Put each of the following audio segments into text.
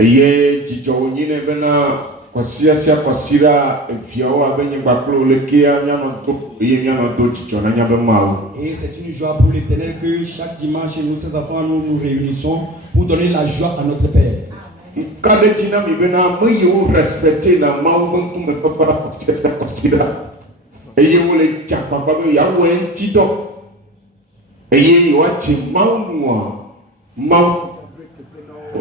Eye Jijoyine Bena, Quasia Quasira, Fioa Benyabaco, le Kia, Yamato, Yamato, Chichona Yamamao. Et c'est une joie pour l'Éternel que chaque dimanche, nous, ces enfants, nous nous réunissons pour donner la joie à notre Père. Quand les Tina Mibena, vous respectez la maman comme papa, et vous les Chapapa, Yahweh, Tito, et you watch Maman,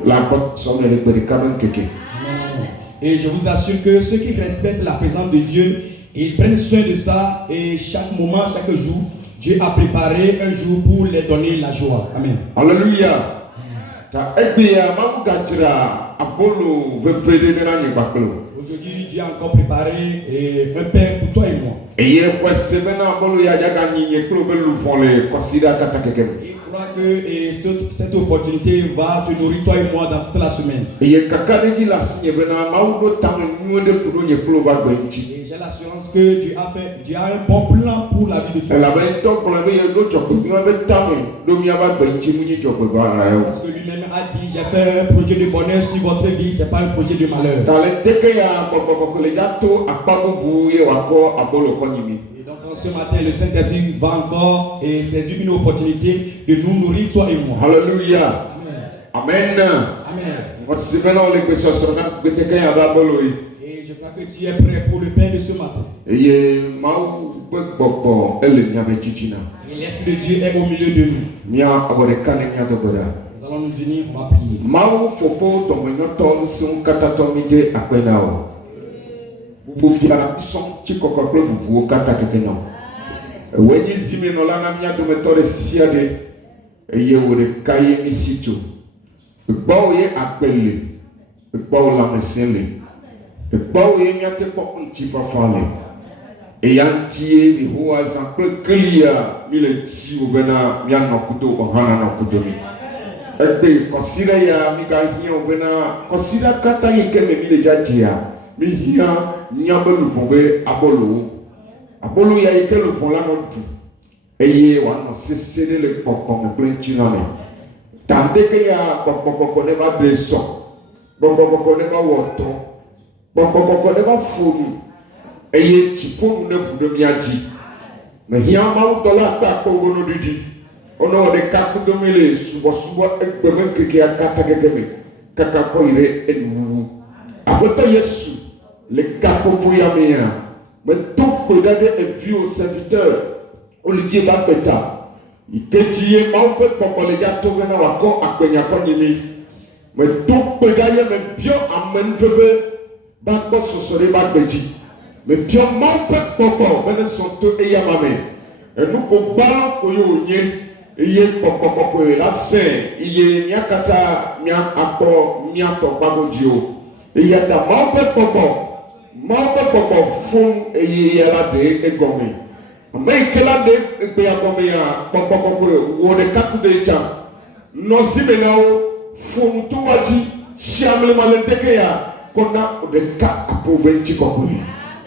la porte sonne les barricades kéké. Et je vous assure que ceux qui respectent la présence de Dieu, ils prennent soin de ça et chaque moment, chaque jour, Dieu a préparé un jour pour les donner la joie. Amen. Alléluia. Aujourd'hui, Dieu a encore préparé un père pour toi et moi. Et je crois que cette opportunité va te nourrir toi et moi dans toute la semaine. Et j'ai l'assurance que Dieu a un bon plan pour la vie de toi. Parce que lui-même a dit, j'ai fait un projet de bonheur sur votre vie, ce n'est pas un projet de malheur. Et donc ce matin, le Saint-Esprit va encore saisir une opportunité de nous nourrir, toi et moi. Alléluia. Amen. Amen. Et je crois que tu es prêt pour le pain de ce matin. Et l'Esprit de Dieu est au milieu de nous. Nous allons nous unir, on va prier. Abolo ya ike le fon la no du eye wa no sesere le pokon me plein chiname tande ke ya pokon ne ba breso pokon ne ba woto pokon ne ba fonu eye chiponu ne fudo miaji me hia ma dola ta ko wono didi ono de kaku do mele subo egbe men keke akata keke me kaka ko ire enu apoto Yesu le kapo pour yamia. Mais tout peut donner un vieux serviteur, Olivier Bapeta. Il te dit, mais peut pas les gars trouver dans la con à Kenya Konimi. Mais tout peut donner même bien à Menveve, Bako Sosori Bakbeti. Mais bien, mon peut pas, mais son tout et Yamame. Et nous, qu'on ballon pour y et y est pour la saint, il y a Nyakata, Nyako, Nyako Babodio. Et il y a ta mon peut pas. Mamba papa fun eye yala de egome ameke la de egbe agome ya papa wo de kaku de cha no zimenao fun tuwaji shamle malenteke ya kona de ka apobe chikokuri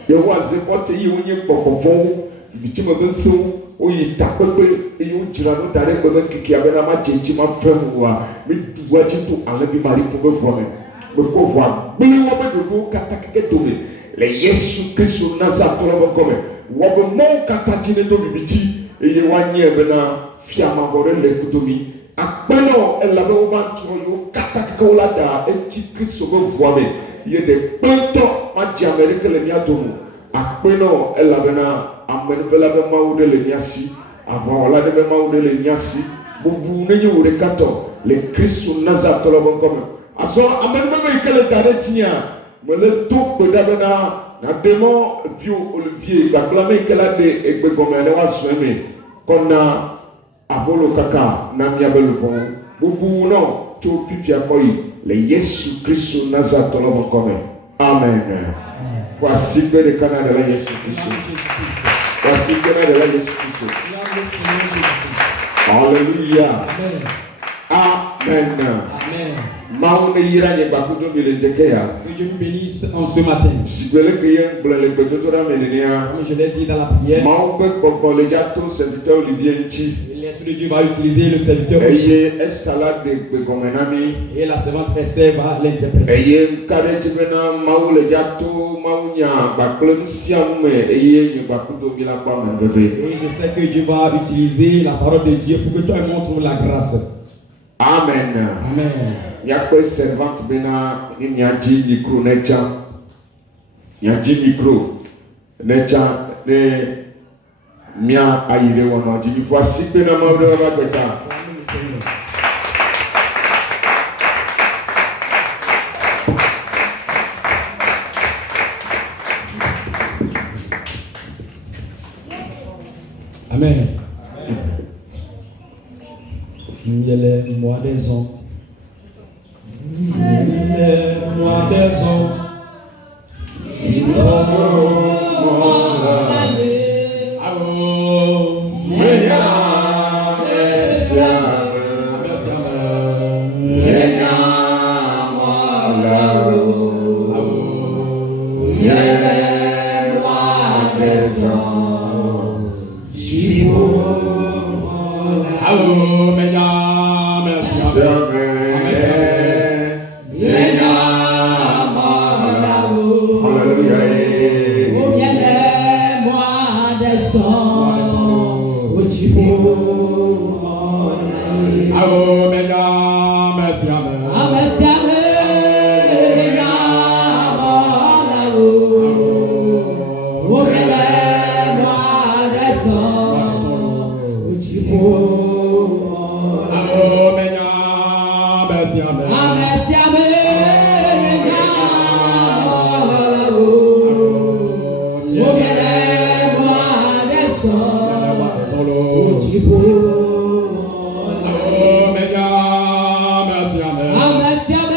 ye waze bote yi onye papa fun bichimo benso oyi tapepe eyi ojira no dare gbe kiki abena ma chenchi ma femu wa mi duwaji to alebi mari fun be fun me ko wa gbe wo be dodo katakeke tome le Yesu Kristo Nazareth comme wobe mon katatine do bibiti eye wanye bena fiama bore le kutomi akpeno elabe wo ban tro yo katakaka olada eti Kristo go voame ye de pento ma di America le miatomu akpeno elabe na amen vela be mawde le miasi aba wala de be mawde le miasi bubu nenye wore kato le Kristo Nazareth comme aso amen be kele tare tinya me le tout bedabena na démon vieux Olivier baklame kala de egbe gomene wa sweme kona abolo kaka na miabelu bon bubu no to fifia koi le Yesu Christ Nazareth tolo comme amen. Voici que le canal de la Yesu Christ. Voici que le de la Yesu Christ. Alléluia. Amen. Amen. Que Dieu nous bénisse en ce matin. Comme je l'ai dit dans la prière, l'Esprit L'Esprit de Dieu va utiliser le serviteur eye esala de gbegomenami et la servante Esther va l'interpréter. eye nkare bena mawu le jato mawu nya bakple nusiam eye nye bakudo mi la kwa mbeve. Et je sais que Dieu va utiliser la parole de Dieu pour que toi montres la grâce. Amen. Amen. Miakwe servante bena ni nyaji micro necha nyaji micro necha ne mia ayire wono di voici bena mawre wa beta. Amen. Les mois des ans. Les mois des ans. Merci.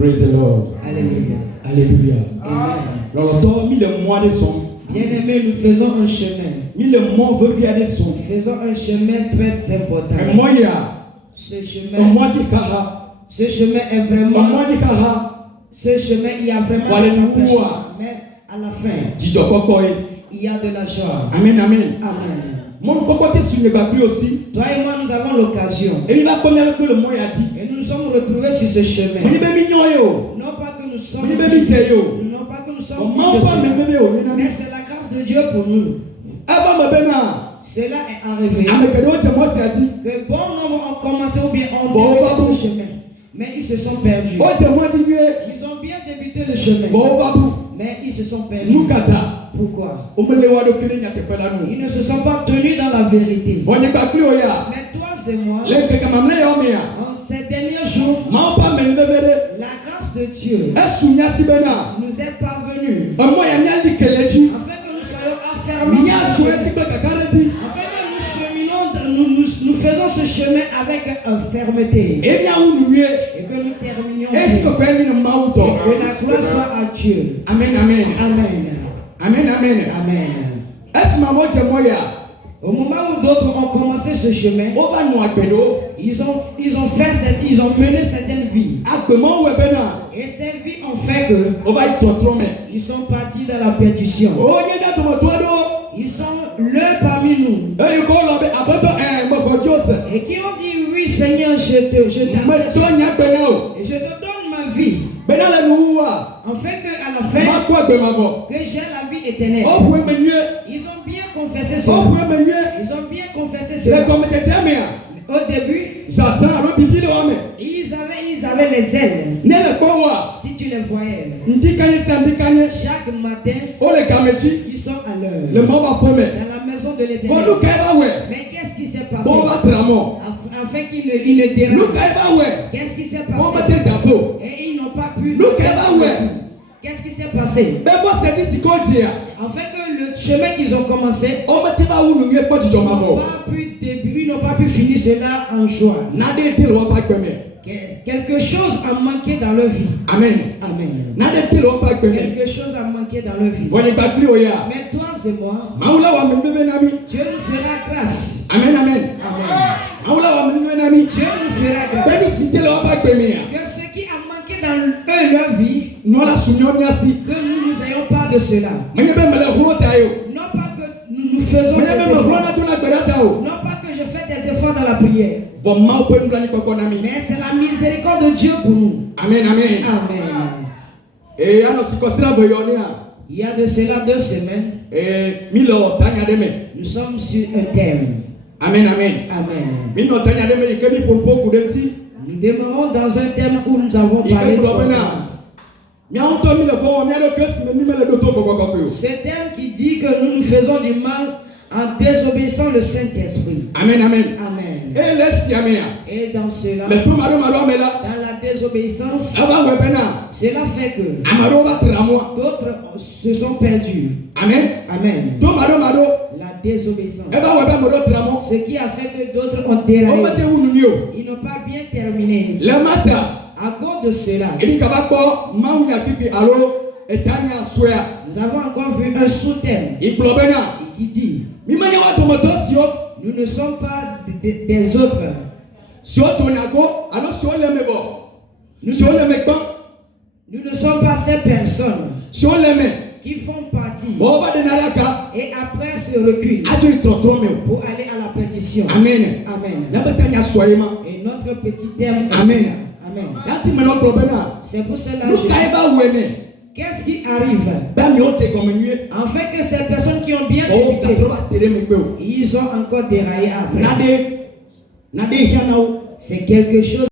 Praise the Lord. Alléluia. Alléluia. Amen. Loloto mi le mois de son. Bien-aimés, nous faisons un chemin. Mi le mois veut bien de son. Nous faisons un chemin très important. Un mois ya. Ce Un chemin, mois di kaha. ce chemin est Un vraiment, mois di kaha. ce chemin, il y a vraiment Voilà, des nous, empêchements. Mais à la fin, Dijo poko e. il y a de la joie. Amen amen. Amen. Mon poko te sunye ba plus aussi. Toi et moi, nous avons l'occasion. Et il va combien que le mois ya dit. Et nous nous sommes retrouvés sur ce chemin. Mon bébé mignon yo. Non pas que nous sommes Mon bébé yo. non pas que nous sommes On dignes m'en de pas cela. mes bébés yo. Mais c'est la grâce de Dieu pour nous. Avant ma bena. Cela est arrivé. Avec que d'autres moi c'est dit. Que bon nombre ont commencé ou bien ont Bon, débuté bon. ce chemin. Mais ils se sont perdus. Autre moi dit Ils ont bien débuté le chemin. bon babu. Mais ils se sont perdus. Nous kata. Pourquoi? O me le wa do kire nya te pela nous. Ils ne se sont pas tenus dans la vérité. Bon ba plus o ya. Mais toi et moi, Le que kamamle yo me ya. en ces derniers jours, Ma pas men bébé. la grâce de Dieu Esunya si bena. nous est parvenue O mo ya nya di keleji. afin que nous soyons affermis Nya sur ce so chemin. eti be kakareti. Afin que nous cheminons, nous faisons ce chemin avec fermeté. E nya unu wie. Et que nous terminions E ti ko bien. pe ni na ma uto. Que la gloire soit à Dieu. Amen amen. Amen. Amen amen. Amen. Esma mo je mo ya. Au moment où d'autres ont commencé ce chemin, O ba nu agbedo. ils ont mené certaines vies. Agbemo we bena. Et ces vies ont fait que O ba trotro me. ils sont partis dans la perdition. O nye na to mo to do. Ils sont l'un parmi nous E ko lo be aboto mo ko jose. et qui ont dit oui Seigneur, je t'accepte Me so nya bena o. et je te donne ma vie. Bena le nu wa. En fait qu'à la Ma fin, ko agbema bo. que j'ai la vie éternelle. O pu me nye. Ils ont bien confessé O cela. pu me nye. Ils ont bien confessé Le cela. comité me ya. Au début, Sasa ro bibi lo ame. ils avaient les ailes. Ne le ko wa. Si tu les voyais, Ndikanye sandikanye. chaque matin, O le kameji. ils sont à Le l'heure mo ba pome. dans la maison de Bo l'éternel. lu kai ba we. Mais qu'est-ce qui s'est passé? Bo ba tramo. Afin qu'ils ne Lu dérapent. kai ba we. Qu'est-ce qui s'est Bo ba passé? te gapo. Et ils n'ont pas pu. Look at that. Qu'est-ce qui s'est passé? Be bo se di sikoji ya. Afin que le chemin qu'ils ont commencé, O me te ba wu nu ye ko jijo ma bo. ils n'ont pas pu finir cela en joie. Na de te lo ba gbeme. Quelque chose a manqué dans leur vie. Amen. Amen. Na de te lo ba gbeme. Quelque chose a manqué dans leur vie. Voye ba pli o ya. Mais toi et moi, Maula wa me bebe na mi. Dieu nous fera grâce. Amen amen. Amen. Maula wa me bebe na mi. Dieu nous fera Be di grâce. si te lo ba gbeme ya. Que ce qui a manqué dans eux, leur vie, No la sunyo ni asi. que nous n'ayons pas de cela. Me be me le huro ta yo. Non pas que nous faisons Me des be me huro efforts. na to la gbera ta o. Non pas que je fais des efforts dans la prière. Bo ma o pe nu la ni koko na mi. Mais c'est la miséricorde de Dieu pour nous. Amen amen. Amen. E ano sikosira bo yo ni a. Il y a de cela 2 semaines, Mi lo tanya de me. nous sommes sur un thème. Amen amen. Amen. Mi no tanya de me ke mi pompo ku de ti. Nous démarrons dans un thème où nous avons parlé de ça. Ce thème qui dit que nous nous faisons du mal en désobéissant le Saint-Esprit. Amen, amen. Amen. Et dans cela, dans la désobéissance, cela fait que d'autres se sont perdus. Amen. Amen. La désobéissance. Ce qui a fait que d'autres ont déraillé. Ils n'ont pas bien terminé. À cause de cela, nous avons encore vu un sous-thème qui dit: nous ne sommes pas des autres. Nous ne sommes pas ces personnes qui font partie et après se reculent pour aller à la perdition. Amen. Amen. Et notre petit thème est Amen. Amen. C'est pour cela que je dis, qu'est-ce qui arrive en fait que ces personnes qui ont bien débuté, ils ont encore déraillé après. C'est quelque chose